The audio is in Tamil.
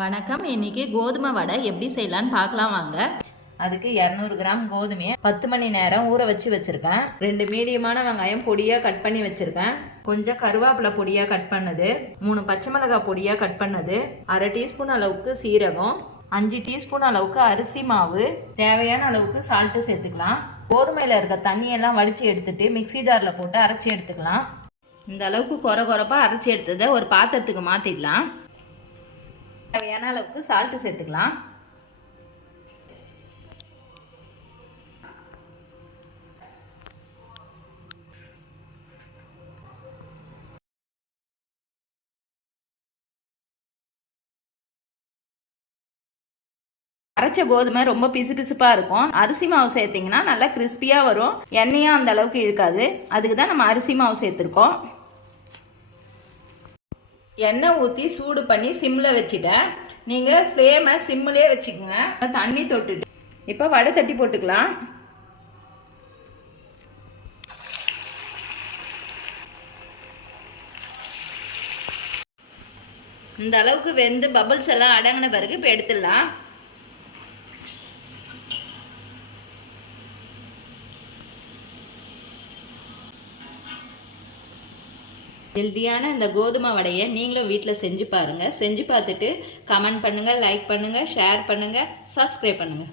வணக்கம். இன்னைக்கு கோதுமை வடை எப்படி செய்யலான்னு பார்க்கலாம் வாங்க. அதுக்கு இரநூறு கிராம் கோதுமையை பத்து மணி நேரம் ஊற வச்சு வச்சுருக்கேன். ரெண்டு மீடியமான வெங்காயம் பொடியாக கட் பண்ணி வச்சுருக்கேன். கொஞ்சம் கருவேப்பிலை பொடியாக கட் பண்ணது. மூணு பச்சை மிளகாய் பொடியாக கட் பண்ணது. அரை டீஸ்பூன் அளவுக்கு சீரகம். அஞ்சு டீஸ்பூன் அளவுக்கு அரிசி மாவு. தேவையான அளவுக்கு சால்ட்டு சேர்த்துக்கலாம். கோதுமையில் இருக்க தண்ணியெல்லாம் வடித்து எடுத்துட்டு மிக்ஸி ஜாரில் போட்டு அரைச்சி எடுத்துக்கலாம். இந்த அளவுக்கு குறை குறைப்பாக அரைச்சி எடுத்ததை ஒரு பாத்திரத்துக்கு மாற்றிடலாம் தேவையான அளவுக்கு சால்ட்டு சேர்த்துக்கலாம். அரைச்ச கோதுமை ரொம்ப பிசு பிசுப்பாக இருக்கும். அரிசி மாவு சேர்த்திங்கன்னா நல்லா கிறிஸ்பியாக வரும். எண்ணெயும் அந்த அளவுக்கு இழுக்காது. அதுக்கு தான் நம்ம அரிசி மாவு சேர்த்துருக்கோம். எண்ணெய் ஊற்றி சூடு பண்ணி சிம்மில் வச்சுட்டேன். நீங்கள் ஃப்ளேமை சிம்மிலே வச்சுக்கோங்க. தண்ணி தொட்டுட்டு இப்போ வடை தட்டி போட்டுக்கலாம். இந்த அளவுக்கு வெந்து பபுள்ஸ் எல்லாம் அடங்கின பிறகு இப்போ எடுத்துடலாம். ஹெல்த்தியான இந்த கோதுமை வடையை நீங்களும் வீட்டில் செஞ்சு பாருங்கள் செஞ்சு பார்த்துட்டு கமெண்ட் பண்ணுங்கள் லைக் பண்ணுங்கள் ஷேர் பண்ணுங்கள் சப்ஸ்கிரைப் பண்ணுங்கள்